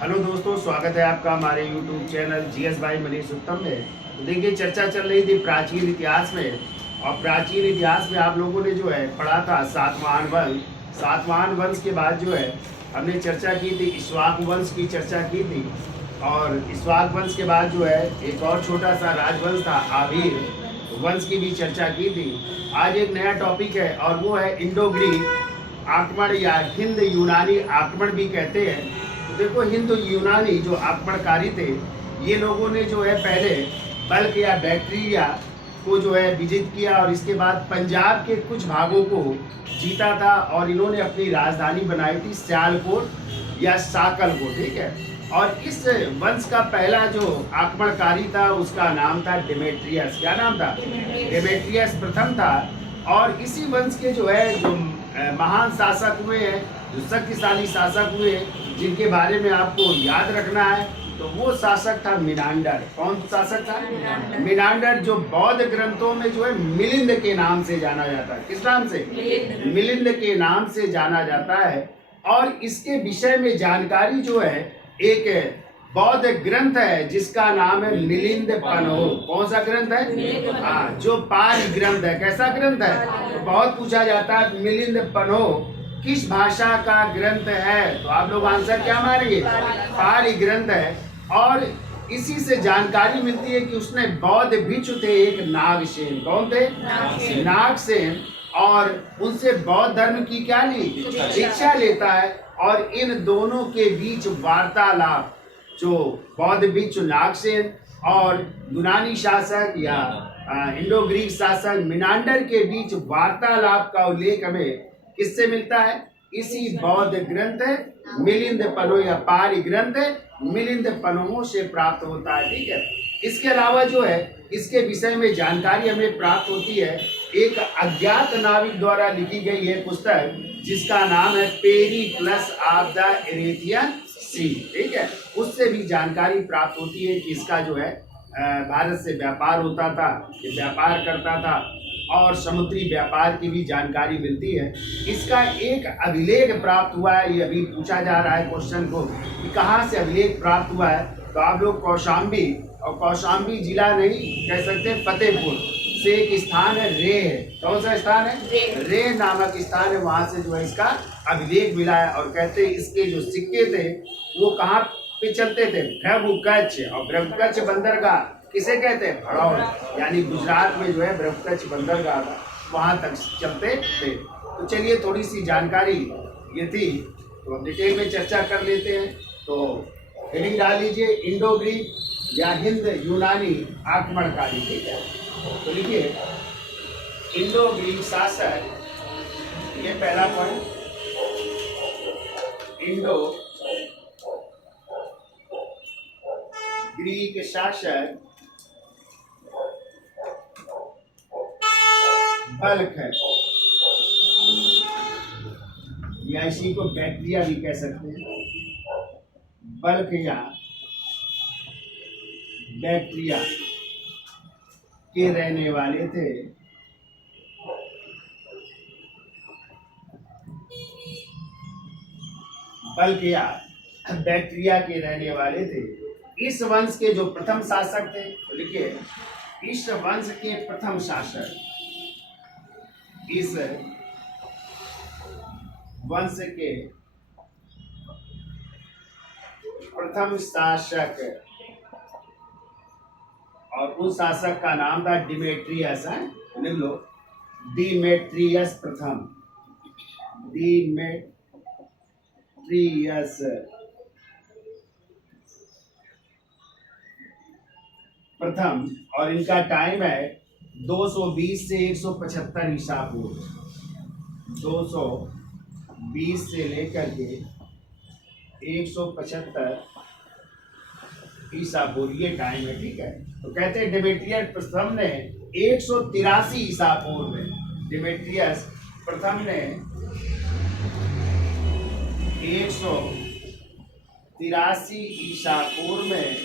Hello दोस्तों, स्वागत है आपका हमारे YouTube channel GS by Manish उत्तम में। तो देखिए, चर्चा चल रही थी प्राचीन इतिहास में। और प्राचीन इतिहास में आप लोगों ने जो है पढ़ा था सातवाहन वंश। सातवाहन वंश के बाद जो है हमने चर्चा की थी इक्ष्वाकु वंश की चर्चा की थी। और इक्ष्वाकु वंश के बाद जो है एक और छोटा सा राजवंश था आभीर वंश की भी चर्चा की थी। आज एक नया टॉपिक है और वो है इंडो ग्रीक आक्रमण या हिंद यूनानी आक्रमण भी कहते हैं। तो देखो, हिंद यूनानी जो आक्रमणकारी थे, ये लोगों ने जो है पहले बल्क या बैक्टीरिया को जो है विजित किया और इसके बाद पंजाब के कुछ भागों को जीता था। और इन्होंने अपनी राजधानी बनाई थी सियालकोट या साकलकोट, ठीक है। और इस वंश का पहला जो आक्रमणकारी था उसका नाम था डेमेट्रियस। क्या नाम था? डेमेट्रियस प्रथम था। और इसी वंश के जो है जो महान शासक हुए हैं, जो शक्तिशाली शासक हुए, जिनके बारे में आपको याद रखना है, तो वो शासक था मिनांडर। कौन शासक था? मिनांडर, जो बौद्ध ग्रंथों में जो है मिलिंद के नाम से जाना जाता है। किस नाम से? मिलिंद के नाम से जाना जाता है। और इसके विषय में जानकारी जो है एक बौद्ध ग्रंथ है जिसका नाम है मिलिंद पन्हो। कौन सा ग्रंथ है? हाँ, जो पाली ग्रंथ है। कैसा ग्रंथ है? तो बहुत पूछा जाता है मिलिंद पन्हो किस भाषा का ग्रंथ है, तो आप लोग आंसर क्या मारेंगे? पाली ग्रंथ है। और इसी से जानकारी मिलती है कि उसने बौद्ध भिक्षु थे एक नागसेन। कौन थे? नागसेन। और उनसे बौद्ध धर्म की क्या ली? शिक्षा लेता है। और इन दोनों के बीच वार्तालाप, जो बौद्ध भिक्षु नागसेन और यूनानी शासक या इंडो ग्रीक शासक मिनांडर के बीच वार्तालाप का उल्लेख हमें किससे मिलता है? इसी बौद्ध ग्रंथ मिलिंद पन्हो या पाली ग्रंथ मिलिंद पन्हो से प्राप्त होता है, ठीक है। इसके अलावा जो है इसके विषय में जानकारी हमें प्राप्त होती है एक अज्ञात नाविक द्वारा लिखी गई है पुस्तक, जिसका नाम है पेरिप्लस ऑफ द इरेथियन सी, ठीक है। उससे भी जानकारी प्राप्त होती है कि इसका जो है भारत से व्यापार होता था, ये व्यापार करता था और समुद्री व्यापार की भी जानकारी मिलती है। इसका एक अभिलेख प्राप्त हुआ है। ये अभी पूछा जा रहा है क्वेश्चन को कि कहाँ से अभिलेख प्राप्त हुआ है, तो आप लोग कौशाम्बी, और कौशाम्बी जिला नहीं कह सकते, फतेहपुर से एक स्थान है रे है। कौन सा स्थान है? रे नामक स्थान है। वहाँ से जो है इसका अभिलेख मिला है। और कहते हैं इसके जो सिक्के थे वो कहाँ पे चलते थे? ब्रह्मकच्छ। और ब्रह्मकच्छ बंदरगाह किसे कहते हैं? भड़ौल, यानी गुजरात में जो है ब्रह्मकच्छ बंदरगाह था, वहाँ तक चलते थे। तो चलिए, थोड़ी सी जानकारी ये थी, तो हम डिटेल में चर्चा कर लेते हैं। तो हेडिंग डाल लीजिए, इंडो ग्रीक या हिंद यूनानी आक्रमणकारी, ठीक है। तो लिखिए इंडो ग्रीक शासक, ये पहला पॉइंट। इंडो ग्रीक शासक बल्क है, या इसी को बैक्टीरिया भी कह सकते हैं। बल्क या बैक्टीरिया के रहने वाले थे। बल्क या बैक्टीरिया के रहने वाले थे। इस वंश के जो प्रथम शासक थे, तो लिखिए इस वंश के प्रथम शासक, इस वंश के प्रथम शासक, और उस शासक का नाम था डिमेट्रियस है। लिख लो, डिमेट्रियस प्रथम, डिमेट्रियस प्रथम। और इनका टाइम है 220 से 175 ईसा पूर्व। 220 से लेकर के 175 ईसा पूर्व ये टाइम है, ठीक है। तो कहते हैं डेमेट्रियस प्रथम ने 183 ईसा पूर्व में, डेमेट्रियस प्रथम ने 183 ईसा पूर्व में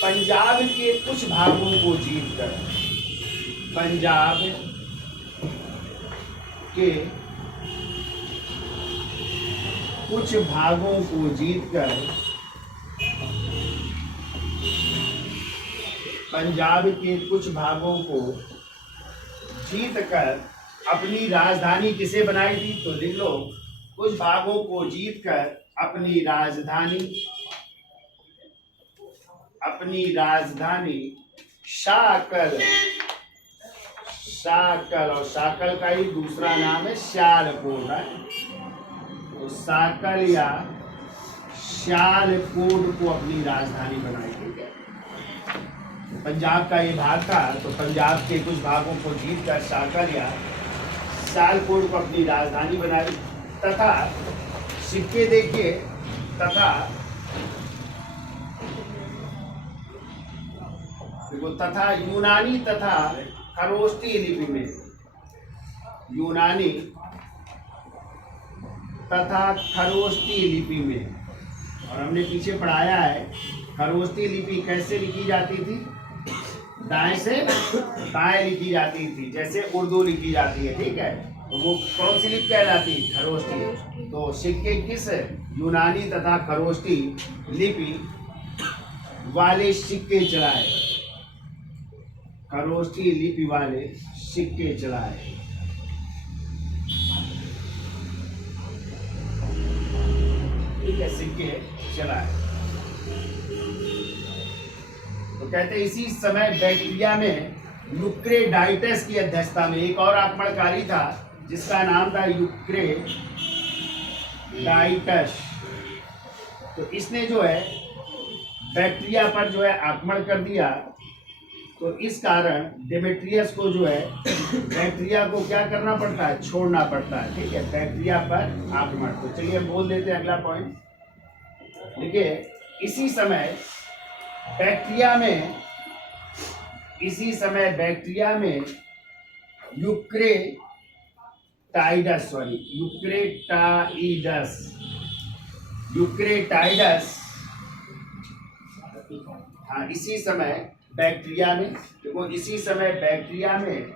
पंजाब के कुछ भागों को जीतकर, पंजाब के कुछ भागों को जीतकर पंजाब के कुछ भागों को जीतकर अपनी राजधानी किसे बनाई थी? तो लिख लो, कुछ भागों को जीतकर अपनी राजधानी शाकल, और शाकल का ही दूसरा नाम है सियालकोट है। तो शाकल या सियालकोट को अपनी राजधानी बनाई। ठीक है, पंजाब का ये भाग था, तो पंजाब के कुछ भागों को जीतकर शाकल या सियालकोट को अपनी राजधानी बनाई। तथा सिक्के देखिए, तथा यूनानी तथा खरोष्टी लिपि में, यूनानी तथा खरोष्टी लिपि में, और हमने पीछे पढ़ाया है खरोष्टी लिपि कैसे लिखी जाती थी? दाएं से बाएं लिखी जाती थी, जैसे उर्दू लिखी जाती है। ठीक है, तो वो कौन सी लिपि कहलाती? खरोष्टी। तो सिक्के किस यूनानी तथा खरोष्टी लिपि वाले सिक्के चलाए, खरोष्टी लिपि वाले सिक्के चलाए। ठीक है, सिक्के चलाए। तो कहते हैं इसी समय बैक्टीरिया में यूक्रेडाइटस की अध्यक्षता में एक और आक्रमणकारी था जिसका नाम था यूक्रेडाइटस। तो इसने जो है बैक्टीरिया पर जो है आक्रमण कर दिया। तो इस कारण डेमेट्रियस को जो है बैक्टीरिया को क्या करना पड़ता है? छोड़ना पड़ता है। ठीक है, बैक्टीरिया पर आक्रमण। तो चलिए हम बोल देते हैं अगला पॉइंट। देखिए, इसी समय बैक्टीरिया में यूक्रेटाइडस, हाँ, इसी समय बैक्टीरिया में, देखो इसी समय बैक्टीरिया में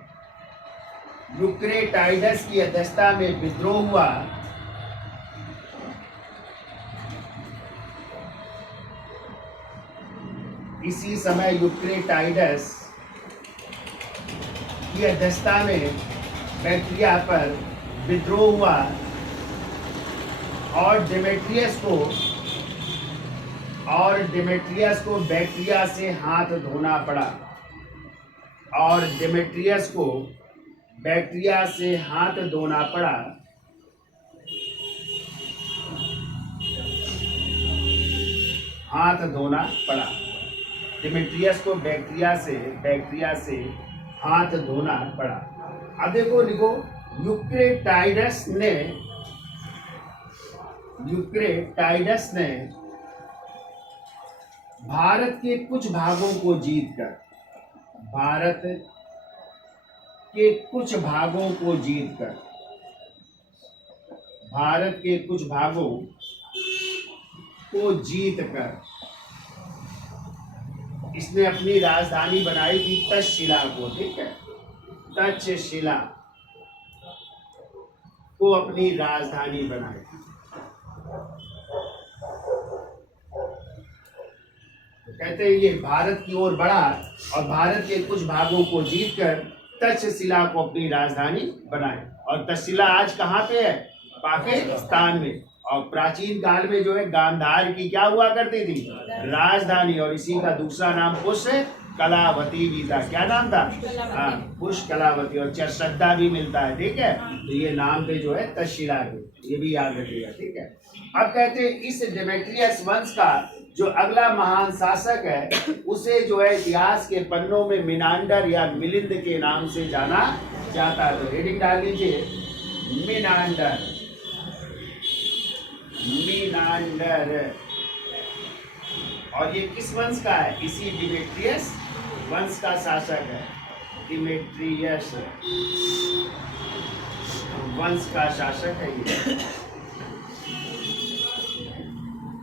यूक्रेटाइडस की अध्यक्षता में विद्रोह हुआ। इसी समय यूक्रेटाइडस की अध्यक्षता में बैक्टीरिया पर विद्रोह हुआ और डेमेट्रियस को बैक्टीरिया से हाथ धोना पड़ा। डेमेट्रियस को बैक्टीरिया से हाथ धोना पड़ा। अब देखो, लिखो यूक्रेटाइडस ने भारत के कुछ भागों को जीतकर इसने अपनी राजधानी बनाई थी तक्षशिला को। ठीक है, तक्षशिला को अपनी राजधानी बनाई थी। कहते हैं ये भारत की ओर बढ़ा और भारत के कुछ भागों को जीतकर तक्षशिला को अपनी राजधानी बनाई। और तक्षशिला आज कहाँ पे है? पाकिस्तान में। और प्राचीन काल में जो है गांधार की क्या हुआ करती थी? राजधानी। और इसी का दूसरा नाम पुष्कलावती भी था। क्या नाम था? हाँ, पुष्कलावती। और चरसद्दा भी मिलता है। ठीक है, तो ये नाम पे जो है तक्षशिला के, ये भी याद रखिएगा। ठीक है, अब कहते हैं इस डेमेट्रियस वंश का जो अगला महान शासक है उसे जो है इतिहास के पन्नों में मिनांडर या मिलिंद के नाम से जाना जाता है। तो हेडिंग डाल लीजिए मिनांडर। और ये किस वंश का है? इसी डिमेट्रियस वंश का शासक है। डिमेट्रियस वंश का शासक है ये।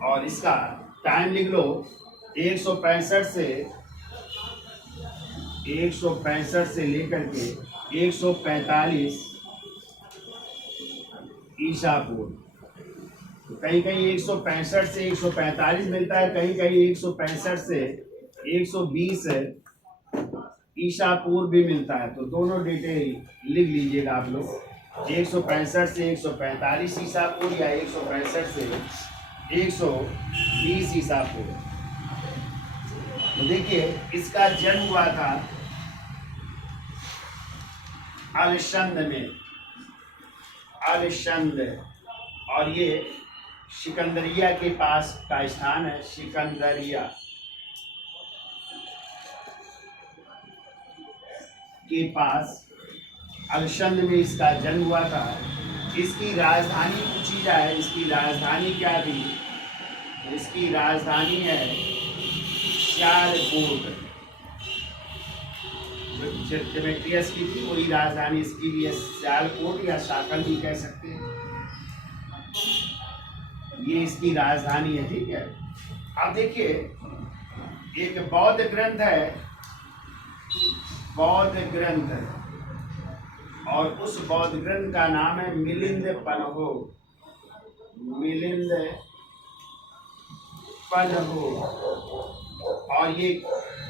और इसका टाइम लिख लो 165 से लेकर के 145 ईसा पूर्व। कहीं कहीं 165 से 145 मिलता है, कहीं कहीं 165 से 120 ईसा पूर्व भी मिलता है। तो दोनों डेटे लिख लीजिएगा आप लोग, 165 से 145 ईसा पूर्व या 165 से 120 ईसा पूर्व। तो देखिए इसका जन्म हुआ था अलशंद में, अलशंद, और ये सिकंदरिया के पास का स्थान है, सिकंदरिया के पास अलशंद में इसका जन्म हुआ था। इसकी राजधानी पूछी जाए, इसकी राजधानी क्या थी? इसकी राजधानी है सियालकोट। डेमेट्रियस की थी वही राजधानी इसकी भी है, सियालकोट या शाकल भी कह सकते हैं, ये इसकी राजधानी है। ठीक है, अब देखिए एक बौद्ध ग्रंथ है, बौद्ध ग्रंथ, और उस बौद्ध ग्रंथ का नाम है मिलिंद पन्हो, मिलिंद पन्हो। और ये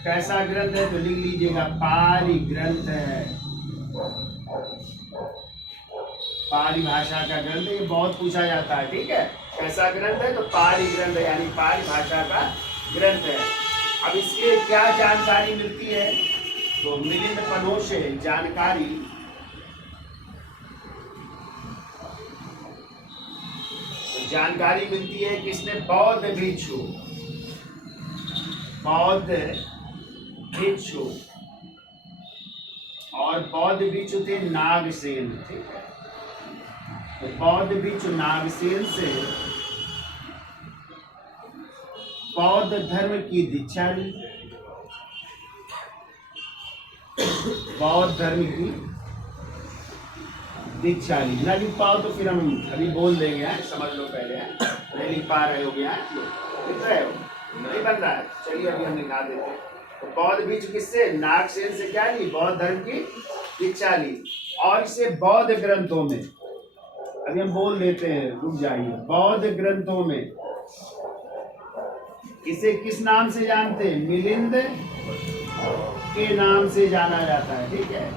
कैसा ग्रंथ है तो लिख लीजिएगा, पाली ग्रंथ है, पाली भाषा का ग्रंथ है। ये बहुत पूछा जाता है, ठीक है, कैसा ग्रंथ है तो पाली ग्रंथ है, यानी पाली भाषा का ग्रंथ है। अब इसके क्या जानकारी मिलती है तो मिलिंद पन्हो से जानकारी मिलती है कि इसने बौद्ध भिक्षु, बौद्ध भिक्षु, और बौद्ध भिक्षु थे नागसेन, ठीक है, तो बौद्ध भिक्षु नागसेन से बौद्ध धर्म की दीक्षा ली, बौद्ध धर्म की दीक्षा ली। ना लिख पाओ तो फिर हम अभी बोल देंगे, समझ लो पहले, नहीं लिख पा रहे हो गया, लिख रहे हो नहीं बन रहा है, चलिए अभी हम लिखा देते हैं। तो बौद्ध भिक्षु किससे? नागसेन से क्या ली? बौद्ध धर्म की दीक्षा ली, और इसे बौद्ध ग्रंथों में, अभी हम बोल देते हैं, रुक जाइए, बौद्ध ग्रंथों में इसे किस नाम से जानते हैं? मिलिंद के नाम से जाना जाता है, ठीक है,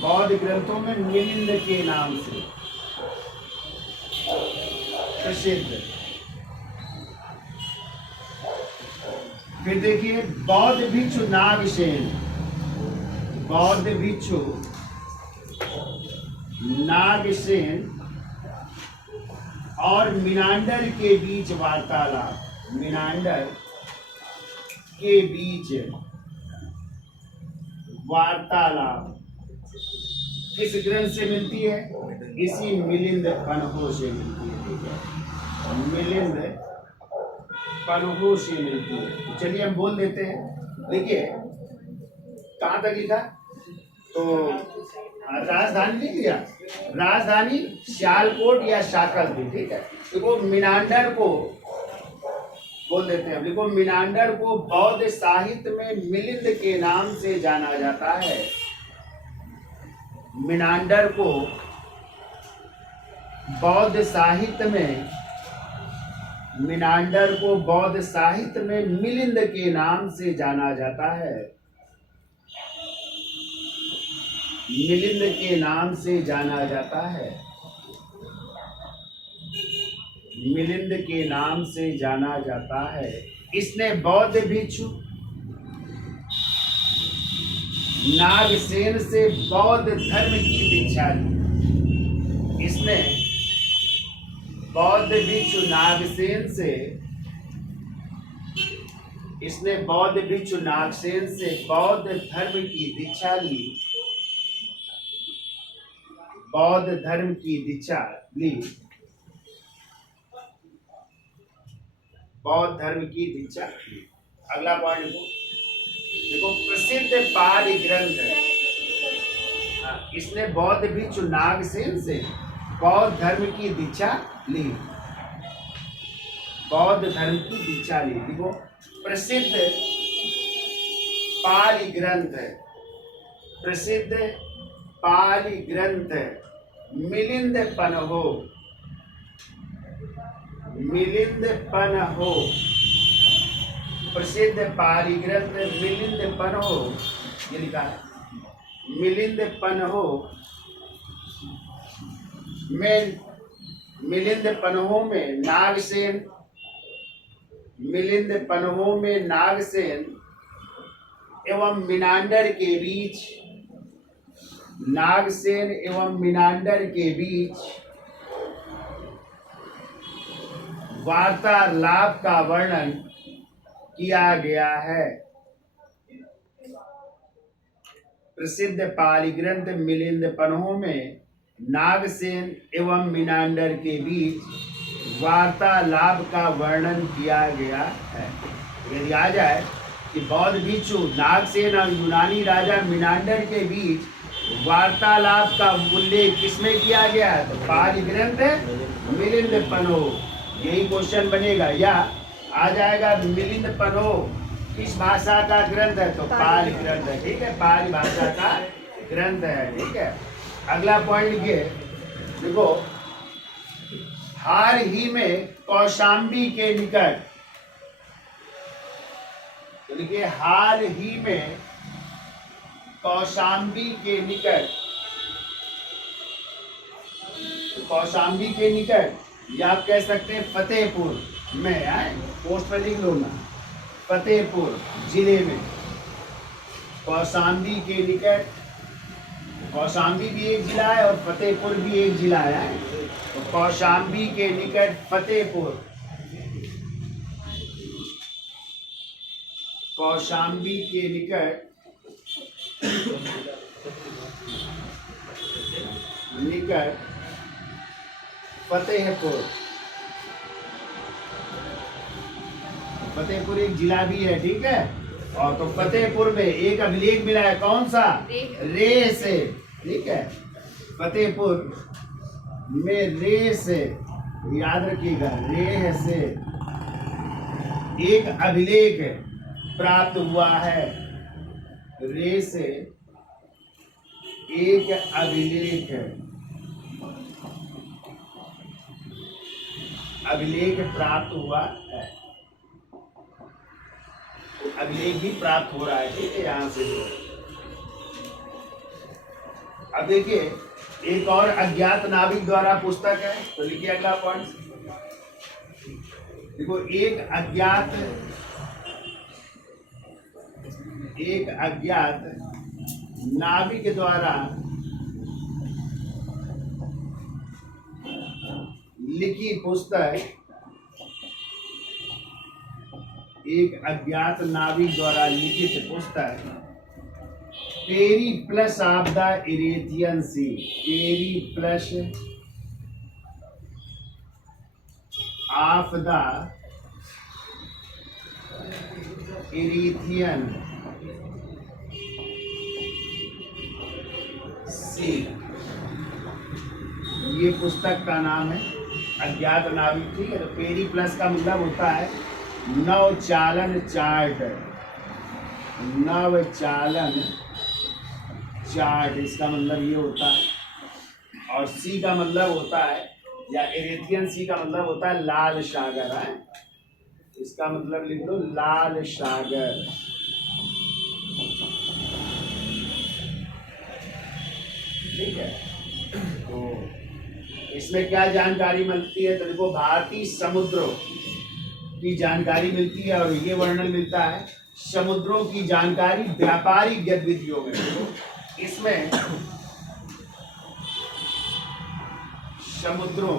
बौद्ध ग्रंथों में मिलिंद के नाम से प्रसिद्ध। फिर देखिए बौद्ध भिक्षु नागसेन, बौद्ध भिक्षु नागसेन और मिनांडर के बीच वार्तालाप, मिनांडर के बीच वार्तालाप किस ग्रंथ से मिलती है? इसी मिलिंद पन्हो से मिलती है, ठीक है, मिलिंद पन्हो से मिलती है। तो चलिए हम बोल देते हैं, देखिए कहाँ तक लिखा तो राजधानी लिख लिया, राजधानी सियालकोट या शाकल थी, ठीक है। देखो मिनांडर को बोल देते हैं, देखो मिनांडर को बौद्ध साहित्य में मिलिंद के नाम से जाना जाता है, मिनांडर को बौद्ध साहित्य में, मिनांडर को बौद्ध साहित्य में मिलिंद के नाम से जाना जाता है, मिलिंद के नाम से जाना जाता है, मिलिंद के नाम से जाना जाता है। इसने बौद्ध भिक्षु नागसेन से बौद्ध धर्म की दीक्षा ली, इसने बौद्ध भिक्षु नागसेन से, इसने बौद्ध भिक्षु नागसेन से बौद्ध धर्म की दीक्षा ली, बौद्ध धर्म की दीक्षा ली, बौद्ध धर्म की दीक्षा ली। अगला पॉइंट देखो, प्रसिद्ध पाली ग्रंथ है, इसने बौद्ध भिक्षु नागसेन से बौद्ध धर्म की दीक्षा ली, बौद्ध धर्म की दीक्षा ली। देखो प्रसिद्ध पाली ग्रंथ है, प्रसिद्ध पाली ग्रंथ है मिलिंद पन्हो, मिलिंद पन हो, प्रसिद्ध पाली ग्रंथ मिलिंद पन हो, ये लिखा है मिलिंद पन हो में, मिलिंद पनहो में नागसेन, मिलिंद पनहो में नागसेन एवं मिनांडर के बीच, नागसेन एवं मिनांडर के बीच वार्तालाप का वर्णन किया गया है। प्रसिद्ध पाली ग्रंथ मिलिंद पन्हों में नागसेन एवं मिनांडर के बीच वार्तालाप का वर्णन किया गया है। यदि आ जाए कि बौद्ध भिक्षु नागसेन और यूनानी राजा मिनांडर के बीच वार्तालाप का उल्लेख किसमें किया गया है, तो पाली ग्रंथ मिलिंद पन्हो, यही क्वेश्चन बनेगा। या आ जाएगा मिलिंद पन्हो किस भाषा का ग्रंथ है, तो पाली ग्रंथ है, ठीक है, पाली भाषा का ग्रंथ है, ठीक है। अगला पॉइंट ये देखो, हाल ही में कौशाम्बी के निकट, तो देखिए हाल ही में कौशाम्बी के निकट, कौशाम्बी के निकट, या आप कह सकते हैं फतेहपुर में, आए पोस्ट पर लिख लो ना, फतेहपुर जिले में कौशाम्बी के निकट, कौशाम्बी भी एक जिला है और फतेहपुर भी एक जिला है, तो कौशाम्बी के निकट फतेहपुर, कौशाम्बी के निकट फतेहपुर, फतेहपुर एक जिला भी है, ठीक है। और तो फतेहपुर में एक अभिलेख मिला है, कौन सा, रे से, ठीक है, फतेहपुर में रे से, याद रखिएगा, रे से एक अभिलेख प्राप्त हुआ है, रे से एक अभिलेख प्राप्त हुआ है, अभिलेख भी प्राप्त हो रहा है, ठीक है, यहां से। अब देखिए एक और अज्ञात नाविक द्वारा पुस्तक है, तो लिखिए अगला पॉइंट। देखो एक अज्ञात नाविक द्वारा लिखी पुस्तक, एक अज्ञात नाविक द्वारा लिखित पुस्तक Periplus of the Erythraean Sea, Periplus of the Erythraean Sea, ये पुस्तक का नाम है, अज्ञात नाविक, ठीक है। तो पेरिप्लस का मतलब होता है नवचालन चार्ट, नवचालन चार्ट, इसका मतलब ये होता है। और सी का मतलब होता है, या इरेथियन सी का मतलब होता है लाल सागर, है, इसका मतलब लिख लो लाल सागर, ठीक है। तो इसमें क्या जानकारी मिलती है, तो देखो भारतीय समुद्रों की जानकारी मिलती है, और ये वर्णन मिलता है समुद्रों की जानकारी व्यापारिक गतिविधियों में। इसमें समुद्रों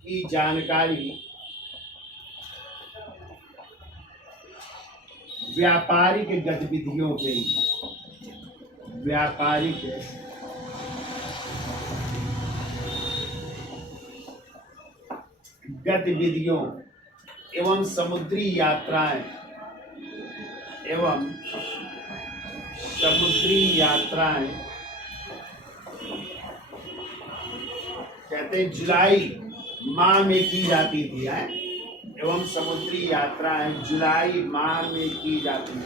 की जानकारी व्यापारिक गतिविधियों के लिए, व्यापारिक गतिविधियों एवं समुद्री यात्राएं, एवं समुद्री यात्राएं, कहते हैं जुलाई माह में की जाती थी, है, एवं समुद्री यात्राएं जुलाई माह में की जाती थी,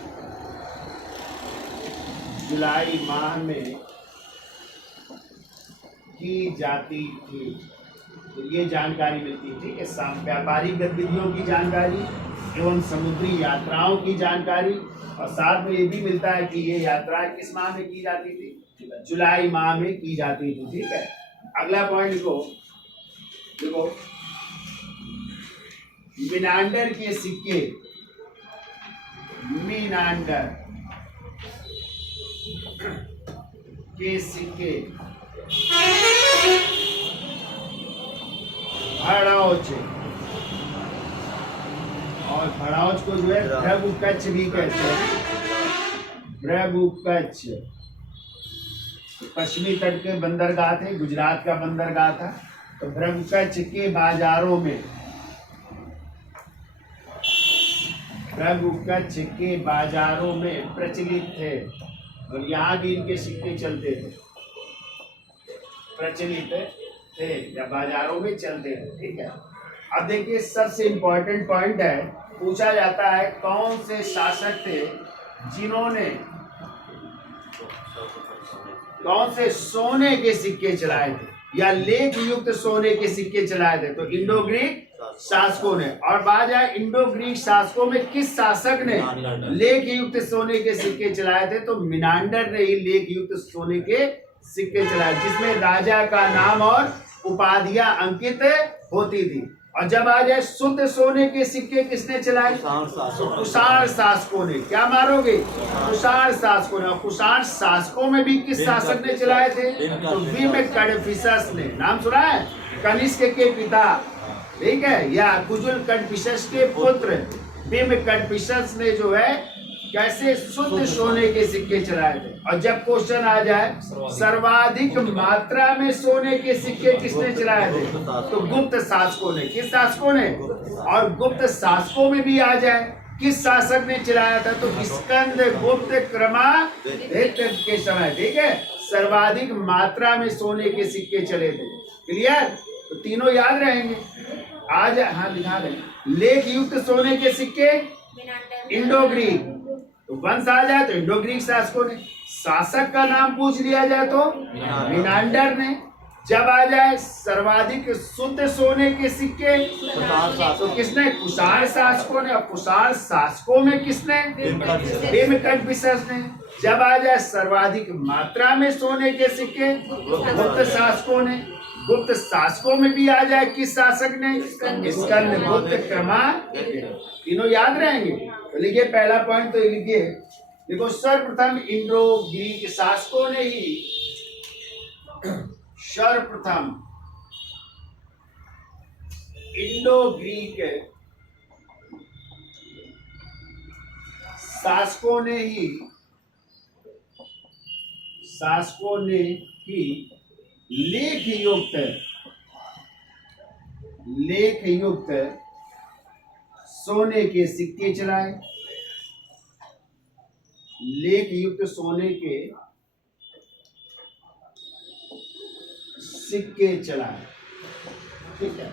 जुलाई माह में की जाती थी, तो ये जानकारी मिलती है, ठीक है। व्यापारिक गतिविधियों की जानकारी एवं समुद्री यात्राओं की जानकारी, और साथ में ये भी मिलता है कि ये यात्राएं किस माह में की जाती थी, जुलाई माह में की जाती थी, ठीक है। अगला पॉइंट लिखो, देखो मिनांडर के सिक्के, मिनांडर के सिक्के भड़ौच, और भड़ौच को जो है भ्रगु कच्छ भी कहते हैं, भ्रगु कच्छ। पश्चिमी तट के बंदरगाह थे, गुजरात का बंदरगाह था, तो भ्रगु कच्छ के बाजारों में, भ्रगु कच्छ के बाजारों में प्रचलित थे, और यहाँ भी इनके सिक्के चलते थे, प्रचलित थे या बाजारों में चलते थे, ठीक है। अब देखिए सबसे इंपॉर्टेंट पॉइंट है, पूछा जाता है कौन से शासक थे जिन्होंने कौन से सोने के सिक्के चलाए थे या लेख युक्त सोने के सिक्के चलाए थे, तो इंडो ग्रीक शासकों ने। और बात आए इंडो ग्रीक शासकों में किस शासक ने लेख युक्त सोने के सिक्के चलाए थे, तो मिनांडर ने ही लेख युक्त सोने के सिक्के चलाए, जिसमें राजा का नाम और उपाधियां अंकित होती थी। और जब आ जाए शुद्ध सोने के सिक्के किसने चलाए, कुषाण शासकों ने। क्या मारोगे, कुषाण शासकों ने। और कुषाण शासकों में भी किस शासक ने चलाए थे, तो भीम कडफिसस ने। नाम सुना है, कनिष्क के पिता, ठीक है, या कुजुल कडफिसस के पुत्र भीम कडफिसस ने जो है कैसे शुद्ध सोने के सिक्के चलाए थे। और जब क्वेश्चन आ जाए सर्वाधिक मात्रा में सोने के सिक्के किसने चलाए थे, तो गुप्त शासकों ने। किस शासकों ने, और गुप्त शासकों में भी आ जाए किस शासक ने चलाया था, तो स्कंद गुप्त क्रमादित्य के समय, ठीक है, सर्वाधिक मात्रा में सोने के सिक्के चले थे। क्लियर, तो तीनों याद रहेंगे। आज हाँ लिखा रहे लेख युक्त सोने के सिक्के इंडो ग्रीक, तो वंश आ जाए तो इंडो ग्रीक शासकों ने। शासक का नाम पूछ लिया जाए तो मिनांडर ने। जब आ जाए सर्वाधिक शुद्ध सोने के सिक्के तो किसने, कुषाण शासकों ने। और कुषाण शासकों में किसने, भीम कडफिसस ने। जब आ जाए सर्वाधिक मात्रा में सोने के सिक्के, गुप्त शासकों ने। गुप्त शासकों में भी आ जाए किस शासक ने, स्कंद गुप्त क्रमादित्य। तीनों याद रहेंगे। तो लिखिए पहला पॉइंट, तो लिखिए, देखो सर्वप्रथम इंडो ग्रीक शासकों ने ही, सर्वप्रथम इंडो ग्रीक शासकों ने ही लेख युक्त सोने के सिक्के चलाए, लेख युक्त सोने के सिक्के चलाए, ठीक है,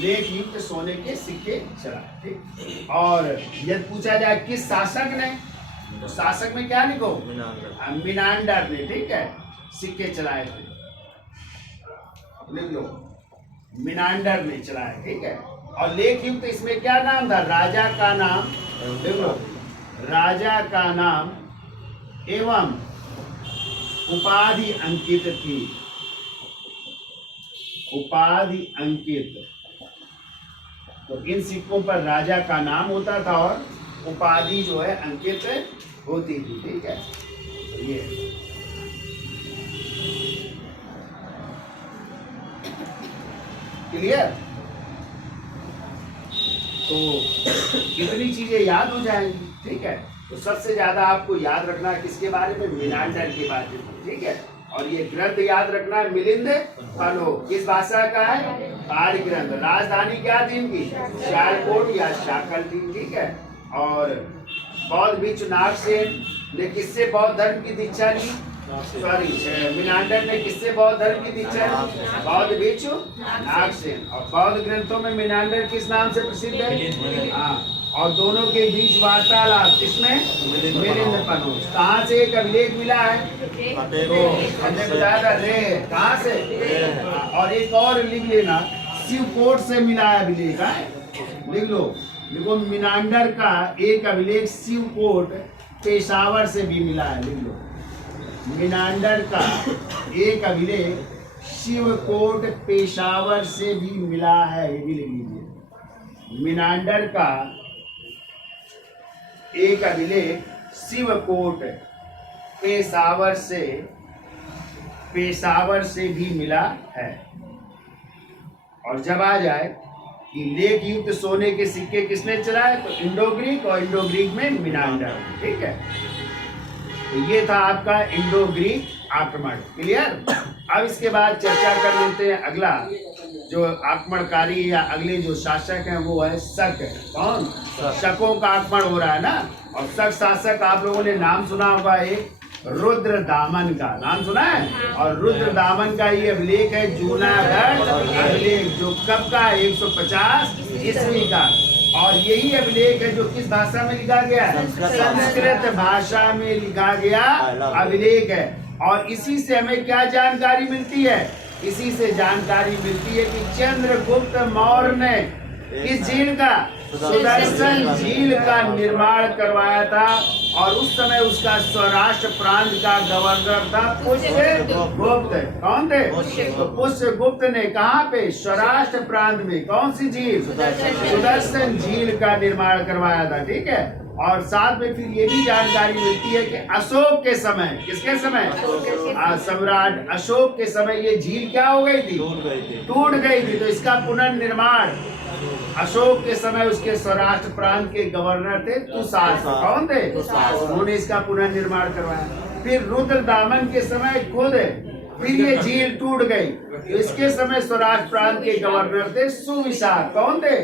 लेख युक्त सोने के सिक्के चलाए, ठीक। और यदि पूछा जाए किस शासक ने, तो शासक में क्या लिखो, मिनांडर ने, ठीक है, सिक्के चलाए थे, लिख लो, मिनांडर ने चलाए, ठीक है। और लेख युक्त इसमें क्या नाम था, राजा का नाम, लिख लो, राजा का नाम एवं उपाधि अंकित थी, उपाधि अंकित। तो इन सिक्कों पर राजा का नाम होता था और उपाधि जो है अंकित होती थी, ठीक है। ये क्लियर। तो कितनी चीजें याद हो जाएंगी, ठीक है। तो सबसे ज्यादा आपको याद रखना है किसके बारे में, मिनांडर के बारे में, ठीक है। और ये ग्रंथ याद रखना है मिलिंद फलो, किस भाषा का है, आर्य ग्रंथ। राजधानी क्या थी इनकी, शालकोट या शाकल थी, ठीक है। और बौद्ध भिक्षु नागसेन ने किससे बौद्ध धर्म की दीक्षा ली, सॉरी मिनांडर ने किससे बौद्ध धर्म की दीक्षा ली, बौद्ध भिक्षु नागसेन। और बौद्ध ग्रंथों में मिनांडर किस नाम से प्रसिद्ध है, हाँ और दोनों के बीच वार्तालाप किसमें मिलिंद पनोज। कहाँ से एक अभिलेख मिला है तो हमने बताया था रे कहाँ से, और एक और लिख लेना शिवकोट से मिला है अभिलेख है, लिख लो देखो मिनांडर का एक अभिलेख शिवकोट पेशावर से भी मिला है, लिख लो मिनांडर का एक अभिलेख शिवकोट पेशावर से भी मिला है, ये भी लिख लीजिए। मिनांडर का एक अभिलेख शिवकोट पेशावर से भी मिला है। और जब आ जाए कि लेख युक्त सोने के सिक्के किसने चलाए तो इंडो ग्रीक, और इंडो ग्रीक में मिनांडर, ठीक है। तो ये था आपका इंडो ग्रीक आक्रमण, क्लियर। अब इसके बाद चर्चा कर लेते हैं अगला जो आक्रमणकारी या अगले जो शासक हैं वो है शक। कौन? शकों का आक्रमण हो रहा है ना। और शक शासक आप लोगों ने नाम सुना होगा, एक रुद्रदामन का नाम सुना है। और रुद्रदामन का ये अभिलेख है जूनागढ़ अभिलेख, जो कब का 150 ईस्वी का। और यही अभिलेख है जो किस भाषा में लिखा गया है? संस्कृत भाषा में लिखा गया अभिलेख है। और इसी से हमें क्या जानकारी मिलती है? इसी से जानकारी मिलती है कि चंद्रगुप्त मौर्य ने किस झील का? सुदर्शन झील का निर्माण करवाया था। और उस समय उसका स्वराष्ट्र प्रांत का गवर्नर था पुष्यगुप्त। कौन थे? तो पुष्यगुप्त ने कहाँ पे? स्वराष्ट्र प्रांत में कौन सी झील? सुदर्शन झील का निर्माण करवाया था, ठीक है। और साथ में फिर ये भी जानकारी मिलती है कि अशोक के समय, किसके समय? सम्राट अशोक के समय ये झील क्या हो गई थी? टूट गई थी। तो इसका पुनर्निर्माण अशोक के समय उसके स्वराष्ट्र प्रांत के गवर्नर थे तुषार। कौन थे? उन्होंने इसका पुनर्निर्माण करवाया। फिर रुद्रदामन के समय खुद फिर ये झील टूट गई। तो इसके समय स्वराष्ट्र प्रांत के गवर्नर थे सुविशाल। कौन थे?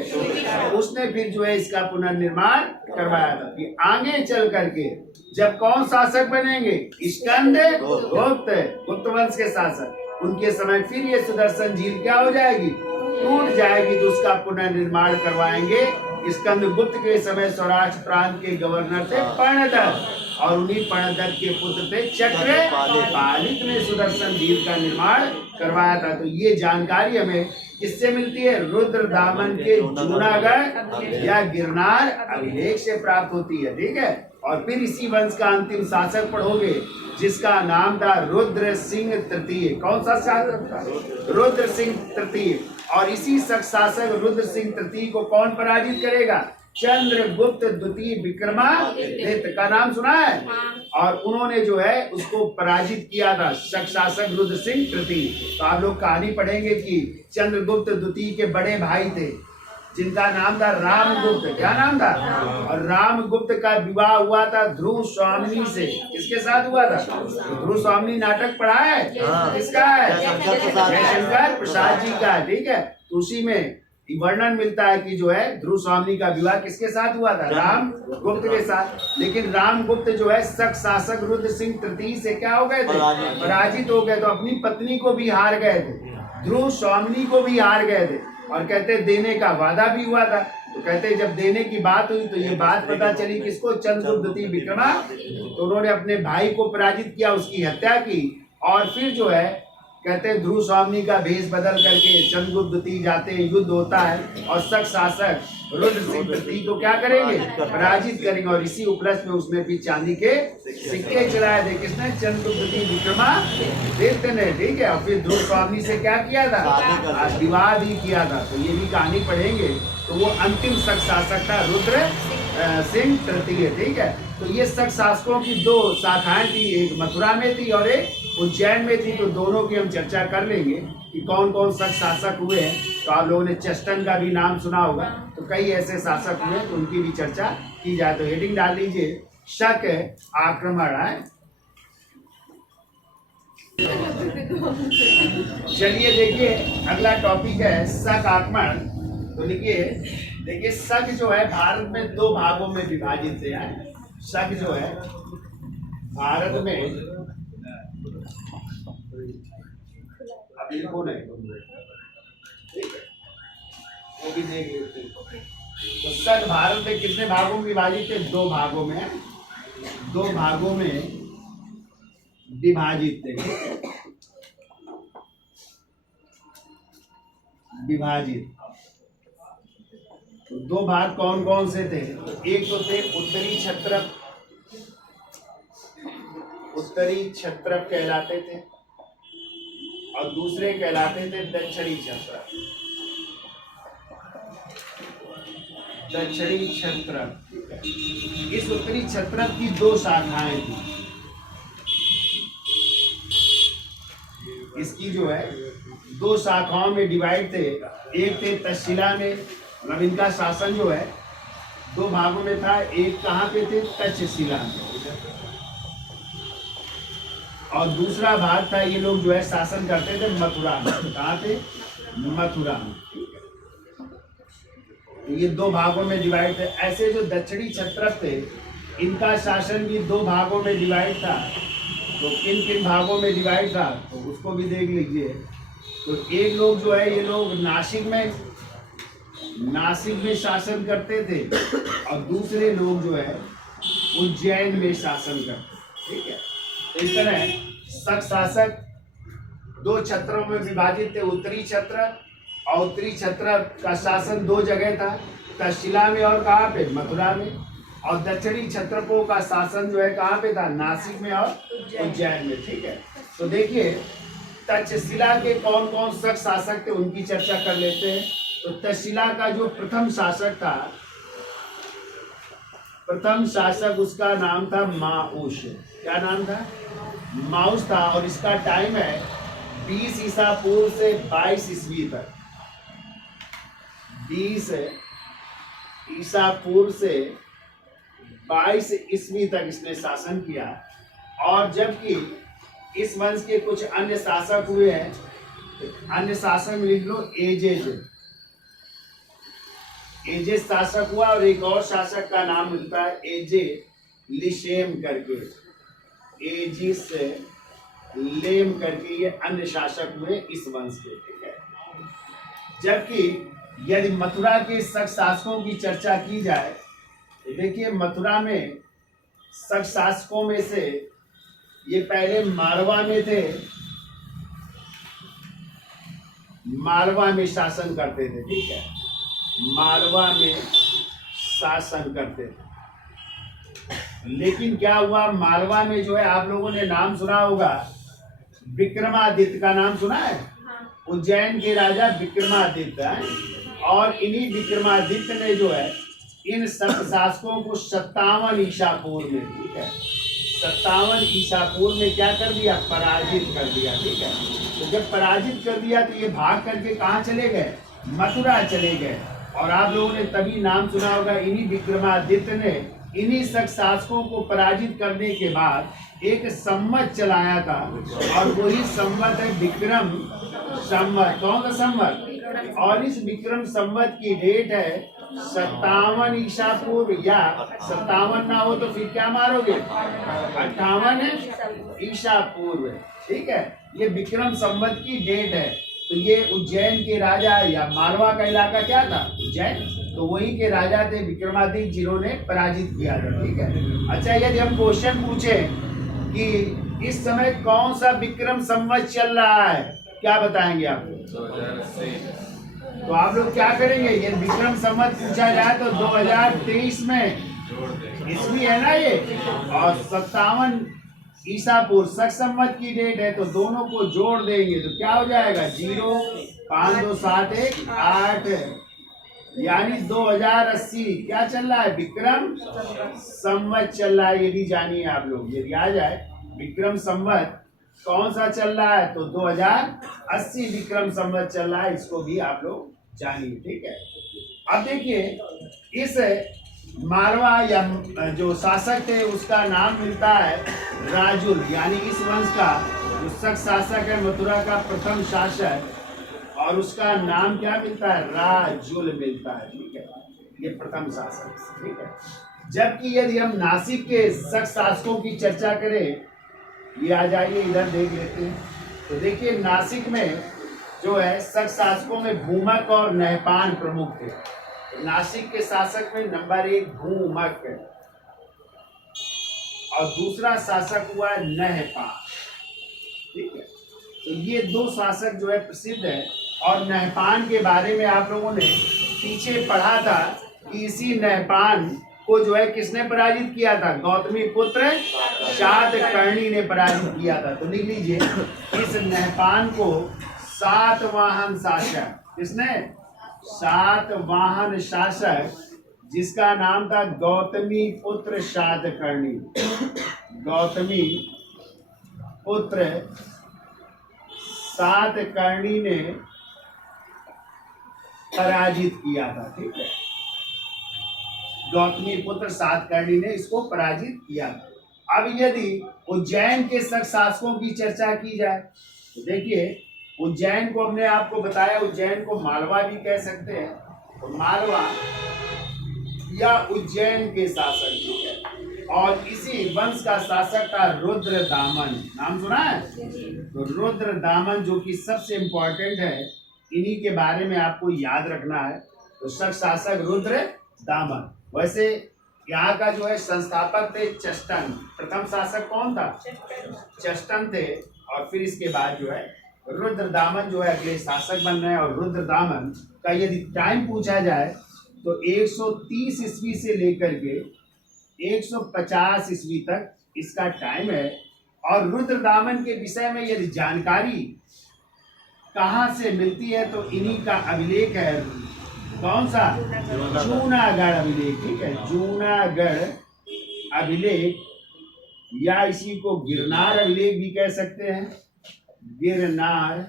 उसने फिर जो है इसका पुनर्निर्माण करवाया था। कि आगे चल करके जब कौन शासक बनेंगे? स्कंदगुप्त, गुप्त वंश के शासक। उनके समय फिर ये सुदर्शन झील क्या हो जाएगी? टूट जाएगी। तो उसका पुनर्निर्माण करवाएंगे। स्कंदगुप्त के समय स्वराष्ट्र प्रांत के गवर्नर थे पर्णदत्त, और उन्हीं पर्णदत्त के पुत्र थे चक्रपालित ने सुदर्शन झील का निर्माण करवाया था। तो ये जानकारी हमें किससे मिलती है? रुद्रदामन के जूनागढ़ या गिरनार अभिलेख से प्राप्त होती है, ठीक है। और फिर इसी वंश का अंतिम शासक पढ़ोगे जिसका नाम था रुद्र सिंह तृतीय। कौन सा शासक था? रुद्र सिंह तृतीय। और इसी शासक रुद्र सिंह तृतीय को कौन पराजित करेगा? चंद्रगुप्त द्वितीय विक्रमादित्य का नाम सुना है। और उन्होंने जो है उसको पराजित किया था, शासक रुद्र सिंह तृतीय। तो आप लोग कहानी पढ़ेंगे कि चंद्रगुप्त द्वितीय के बड़े भाई थे जिनका नाम था रामगुप्त। क्या नाम था? और रामगुप्त का विवाह हुआ था ध्रुव स्वामिनी से। किसके साथ हुआ था? ध्रुव स्वामिनी नाटक पढ़ा है? किसका है? जयशंकर प्रसाद जी का, ठीक है। तो उसी में वर्णन मिलता है कि जो है ध्रुव स्वामिनी का विवाह किसके साथ हुआ था? रामगुप्त के साथ। लेकिन रामगुप्त जो है शक शासक रुद्र सिंह तृतीय से क्या हो गए थे? पराजित हो गए। तो अपनी पत्नी को भी हार गए थे, ध्रुव स्वामिनी को भी हार गए थे। और कहते देने का वादा भी हुआ था। तो कहते जब देने की बात हुई तो ये बात पता चली किसको? चंद्रगुप्त द्वितीय विक्रमादित्य। तो उन्होंने अपने भाई को पराजित किया, उसकी हत्या की। और फिर जो है कहते हैं ध्रुव स्वामिनी का भेष बदल करके चंद्रगुप्त द्वितीय जाते हैं, युद्ध होता है और शक शासक रुद्र सिंह तृतीय को क्या करेंगे? पराजित करेंगे। और इसी उपलक्ष्य में उसने भी चांदी के सिक्के चलाए थे। किसने? चंद्रगुप्त द्वितीय विक्रमादित्य ने, ठीक है। और फिर ध्रुव स्वामिनी से क्या किया था? विवाद ही किया था। तो ये भी कहानी पढ़ेंगे। तो वो अंतिम शक शासक था रुद्र सिंह तृतीय, ठीक है। तो ये शक शासकों की दो शाखाएं थी, एक मथुरा में थी और एक उज्जैन में थी। तो दोनों की हम चर्चा कर लेंगे कि कौन कौन शक शासक हुए हैं। तो आप लोगों ने चेस्टन का भी नाम सुना होगा। तो कई ऐसे शासक हुए तो उनकी भी चर्चा की जाए। तो हेडिंग डाल लीजिए शक आक्रमण है। चलिए देखिए अगला टॉपिक है शक आक्रमण। तो देखिए शक जो है भारत में दो भागों में विभाजित है। शक जो है भारत में अभी कौन है, ठीक है, वो भी देख लेते हैं। तो शक भारत में कितने भागों में विभाजित थे? 2 भागों में, 2 भागों में विभाजित थे, विभाजित। तो 2 भाग कौन कौन से थे? एक तो थे उत्तरी क्षत्रप, उत्तरी क्षत्रप कहलाते थे, और दूसरे कहलाते थे दक्षिणी क्षत्रप, दक्षिणी क्षत्रप। इस उत्तरी क्षत्रप की 2 शाखाएं थी। इसकी जो है 2 शाखाओं में डिवाइड थे। एक थे तक्षशिला में, मतलब इनका शासन जो है 2 भागों में था। एक कहाँ पे थे? तक्षशिला में। और दूसरा भाग था, ये लोग जो है शासन करते थे मथुरा में। कहाँ थे? मथुरा में। ये 2 भागों में डिवाइड थे। ऐसे जो दक्षिणी क्षत्रप थे, इनका शासन भी 2 भागों में डिवाइड था। तो किन किन भागों में डिवाइड था तो उसको भी देख लीजिए। तो एक लोग जो है, ये लोग नासिक में शासन करते थे, और दूसरे लोग जो है उज्जैन में शासन करते थे। ठीक है, तो इस तरह शक शासक 2 क्षत्रों में विभाजित थे। उत्तरी क्षत्र, और उत्तरी क्षत्र का शासन 2 जगह था, तक्षशिला में और कहाँ पे? मथुरा में। और दक्षिणी क्षत्रपों का शासन जो है कहाँ पे था? नासिक में और उज्जैन में। ठीक है, तो देखिए तक्षशिला के कौन कौन शक शासक थे उनकी चर्चा कर लेते हैं। तो तक्षशिला का जो प्रथम शासक था, प्रथम शासक उसका नाम था माउस। क्या नाम था? माउस था। और इसका टाइम है 20 ईसा पूर्व से 22 ईस्वी तक। 20 ईसा पूर्व से 22 ईस्वी तक इसने शासन किया। और जबकि इस वंश के कुछ अन्य शासक हुए हैं, अन्य शासक लिख लो। एजेज शासक हुआ, और एक और शासक का नाम मिलता है एजे लिशेम करके, एजिस लेम करके। ये अन्य शासक हुए इस वंश के। ठीक है, जबकि यदि मथुरा के शक शासकों की चर्चा की जाए तो देखिए मथुरा में शक शासकों में से ये पहले मारवा में थे, मारवा में शासन करते थे। ठीक है, मारवा में शासन करते थे। लेकिन क्या हुआ, मारवा में जो है, आप लोगों ने नाम सुना होगा, विक्रमादित्य का नाम सुना है? उज्जैन के राजा विक्रमादित्य हैं। और इन्हीं विक्रमादित्य ने जो है इन शक शासकों को 57 ईसा पूर्व में, ठीक है, 57 ईसा पूर्व में क्या कर दिया? पराजित कर दिया। ठीक है, तो जब पराजित कर दिया तो ये भाग करके कहाँ चले गए? मथुरा चले गए। और आप लोगों ने तभी नाम सुना होगा, इन्हीं विक्रमादित्य ने इन्हीं शक शासकों को पराजित करने के बाद एक संवत चलाया था, और वही संवत है विक्रम संवत। कौन सा संवत? और इस विक्रम संवत की डेट है 57 ईसा पूर्व, या 57 ना हो तो फिर क्या मारोगे? 58 ईसा पूर्व। ठीक है, ये विक्रम संवत की डेट है। तो ये उज्जैन के राजा, या मारवा का इलाका क्या था? उज्जैन। तो वही के राजा थे विक्रमादित्य, जिन्होंने पराजित किया था। ठीक है, अच्छा यदि हम क्वेश्चन पूछे कि इस समय कौन सा विक्रम संवत चल रहा है, क्या बताएंगे आप? 2080। तो आप लोग क्या करेंगे? ये विक्रम संवत पूछा जाए तो 2023 में ईस्वी है ना ये, और 57 ईसा पूर्व शक संवत की डेट है। तो दोनों को जोड़ देंगे तो क्या हो जाएगा? 0 5 2 7 1 8, यानी 2080 क्या चल रहा है? विक्रम संवत चल रहा है। ये भी जानिए आप लोग, यदि आ जाए विक्रम संवत कौन सा चल रहा है तो 2080 विक्रम संवत चल रहा है, इसको भी आप लोग जानिए। ठीक है, अब देखिए इस मारवा या जो शासक थे उसका नाम मिलता है राजुल, यानी इस वंश का जो शक शासक है मथुरा का प्रथम शासक, और उसका नाम क्या मिलता है? राजुल मिलता है। ठीक है, ये प्रथम शासक। ठीक है, जबकि यदि हम नासिक के शक शासकों की चर्चा करें, ये आ जाइए इधर देख लेते हैं। तो देखिए नासिक में जो है शक शासकों में भूमक और नहपान प्रमुख थे। नासिक के शासक में नंबर 1 भूमक और दूसरा शासक हुआ नहपान। ठीक है, तो ये 2 शासक जो है प्रसिद्ध है। और नहपान के बारे में आप लोगों ने पीछे पढ़ा था कि इसी नहपान को जो है किसने पराजित किया था? गौतमी पुत्र शातकर्णी ने पराजित किया था। तो लिख लीजिए, इस नहपान को सातवाहन शासक, किसने? सातवाहन शासक, जिसका नाम था गौतमी पुत्र शातकर्णी, गौतमी पुत्र शातकर्णी ने पराजित किया था। ठीक है, गौतमी पुत्र शातकर्णी ने इसको पराजित किया था। अब यदि उज्जैन के शासकों की चर्चा की जाए तो देखिए, उज्जैन को हमने आपको बताया, उज्जैन को मालवा भी कह सकते हैं। तो मालवा या उज्जैन के शासक जो है, और इसी वंश का शासक था रुद्रदामन। नाम सुना है? तो रुद्रदामन जो कि सबसे इंपॉर्टेंट है, इन्हीं के बारे में आपको याद रखना है। तो शासक रुद्रदामन। वैसे यहाँ का जो है संस्थापक थे चष्टन। प्रथम शासक कौन था? चष्टन थे। और फिर इसके बाद जो है रुद्रदामन जो है अगले शासक बन रहे हैं। और रुद्रदामन का यदि टाइम पूछा जाए तो 130 ईस्वी से लेकर के 150 ईस्वी तक इसका टाइम है। और रुद्रदामन के विषय में यदि जानकारी कहाँ से मिलती है तो इन्हीं का अभिलेख है। कौन सा? जूनागढ़ अभिलेख। ठीक है, जूनागढ़ अभिलेख, या इसी को गिरनार अभिलेख भी कह सकते हैं, गिरनार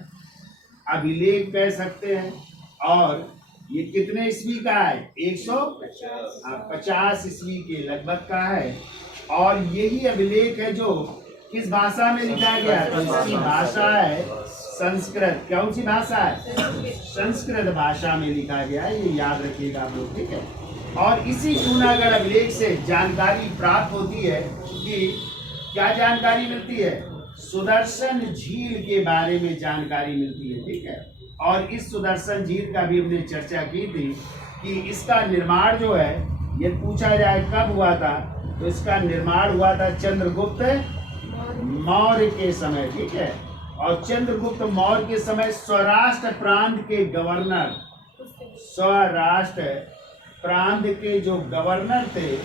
अभिलेख कह सकते हैं। और ये कितने ईस्वी का है? 150 ईस्वी के लगभग का है। और यही अभिलेख है जो किस भाषा में लिखा गया? तो इसकी भाषा है संस्कृत। कौन सी भाषा है? संस्कृत भाषा में लिखा गया है, ये याद रखिएगा आप लोग। ठीक है, और इसी जूनागढ़ अभिलेख से जानकारी प्राप्त होती है कि क्या जानकारी मिलती है? सुदर्शन झील के बारे में जानकारी मिलती है। ठीक है, और इस सुदर्शन झील का भी हमने चर्चा की थी कि इसका निर्माण जो है, ये पूछा जाए कब हुआ था, तो इसका निर्माण हुआ था चंद्रगुप्त मौर्य के समय। ठीक है, और चंद्रगुप्त मौर्य के समय सौराष्ट्र प्रांत के गवर्नर, सौराष्ट्र प्रांत के जो गवर्नर थे,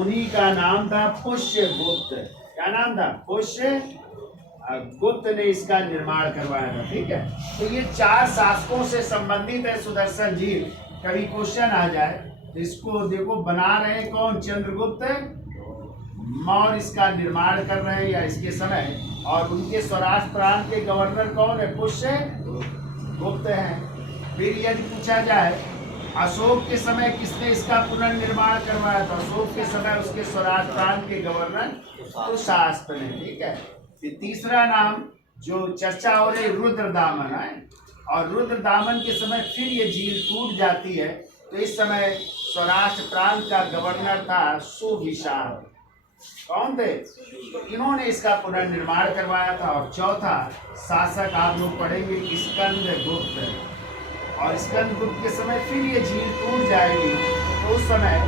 उन्हीं का नाम था पुष्यगुप्त। क्या नाम था? पुष्यगुप्त ने इसका निर्माण करवाया था। ठीक है, तो ये 4 शासकों से संबंधित है सुदर्शन झील। कभी क्वेश्चन आ जाए तो इसको देखो, बना रहे हैं कौन? चंद्रगुप्त मौर्य इसका निर्माण कर रहे हैं या इसके समय। और उनके सौराष्ट्र प्रांत के गवर्नर कौन है? पुष्यगुप्त हैं। फिर यदि पूछा जाए अशोक के समय किसने इसका पुनर्निर्माण करवाया? तो अशोक के समय उसके सौराष्ट्र प्रांत के गवर्नर दुशासन ने। ठीक है, फिर तीसरा नाम जो चर्चा हो रही रुद्रदामन है। और रुद्रदामन के समय फिर ये झील टूट जाती है। तो इस समय सौराष्ट्र प्रांत का गवर्नर था सुविशाल। कौन थे? तो इन्होंने इसका पुनर्निर्माण करवाया था। और चौथा शासक आप लोग पढ़ेंगे स्कंदगुप्त। और स्कंदगुप्त के समय फिर ये झील टूट जाएगी। तो उस समय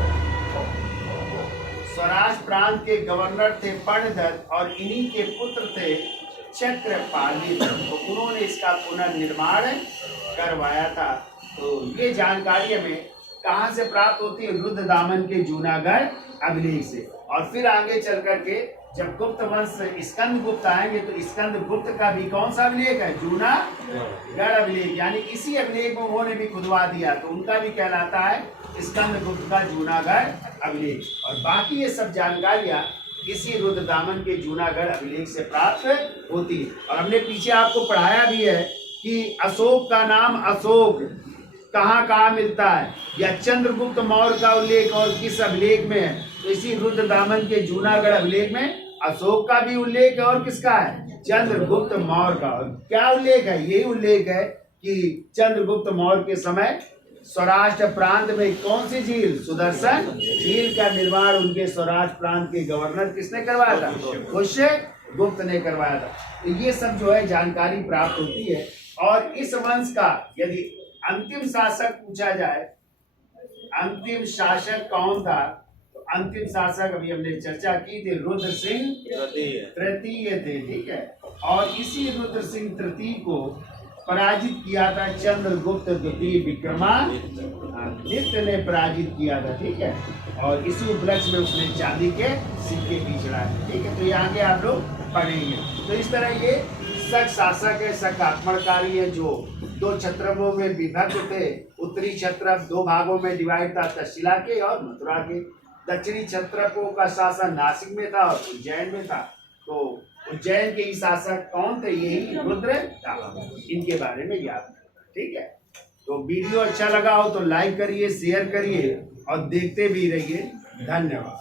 सौराष्ट्र प्रांत के गवर्नर थे पर्णदत्त, और इन्हीं के पुत्र थे चक्रपाली। तो उन्होंने इसका पुनर्निर्माण करवाया था। तो ये जानकारी हमें कहाँ से प्राप्त होती है? रुद्रदामन के जूनागढ़ अभिलेख से। और फिर आगे चल करके जब गुप्त वंश स्कंदगुप्त आएंगे तो स्कंदगुप्त का भी कौन सा अभिलेख है? जूनागढ़ अभिलेख। यानी इसी अभिलेख में उन्होंने भी खुदवा दिया, तो उनका भी कहलाता है स्कंदगुप्त का जूनागढ़ अभिलेख। और बाकी ये सब जानकारियां इसी रुद्रदामन के जूनागढ़ अभिलेख से प्राप्त होती है। और हमने पीछे आपको पढ़ाया भी है कि अशोक का नाम अशोक कहाँ कहाँ मिलता है, या चंद्रगुप्त मौर्य का उल्लेख और किस अभिलेख में है? तो इसी रुद्रदामन के जूनागढ़ अभिलेख में अशोक का भी उल्लेख है, और किसका है? चंद्रगुप्त मौर्य का। क्या उल्लेख है? यही उल्लेख है कि चंद्रगुप्त मौर्य के समय सौराष्ट्र प्रांत में कौन सी झील? सुदर्शन झील का निर्माण उनके सौराष्ट्र प्रांत के गवर्नर किसने करवाया था? पुष्यगुप्त ने करवाया था। तो ये सब जो है जानकारी प्राप्त होती है। और इस वंश का यदि अंतिम शासक पूछा जाए अंतिम शासक कौन था? तो अंतिम शासक अभी हमने चर्चा की थी, रुद्र सिंह तृतीय थे, ठीक है। और इसी रुद्र सिंह तृतीय को पराजित किया था चंद्रगुप्त द्वितीय विक्रमादित्य ने पराजित किया था, ठीक है। और इसी उपलक्ष्य में उसने चांदी के सिक्के भी चढ़ाए, ठीक है। तो ये आगे आप लोग पढ़ेंगे। तो इस तरह ये शक शासक है, शक आक्रमणकारी है, जो दो क्षत्रपों में विभक्त थे। उत्तरी क्षत्रप दो भागों में डिवाइड था, तक्षशिला के और मथुरा के। दक्षिणी क्षत्रपों का शासन नासिक में था और उज्जैन में था। तो उज्जैन के ही शासक कौन थे? यही रुद्र था। इनके बारे में याद रखना, ठीक है। तो वीडियो अच्छा लगा हो तो लाइक करिए, शेयर करिए और देखते भी रहिए। धन्यवाद।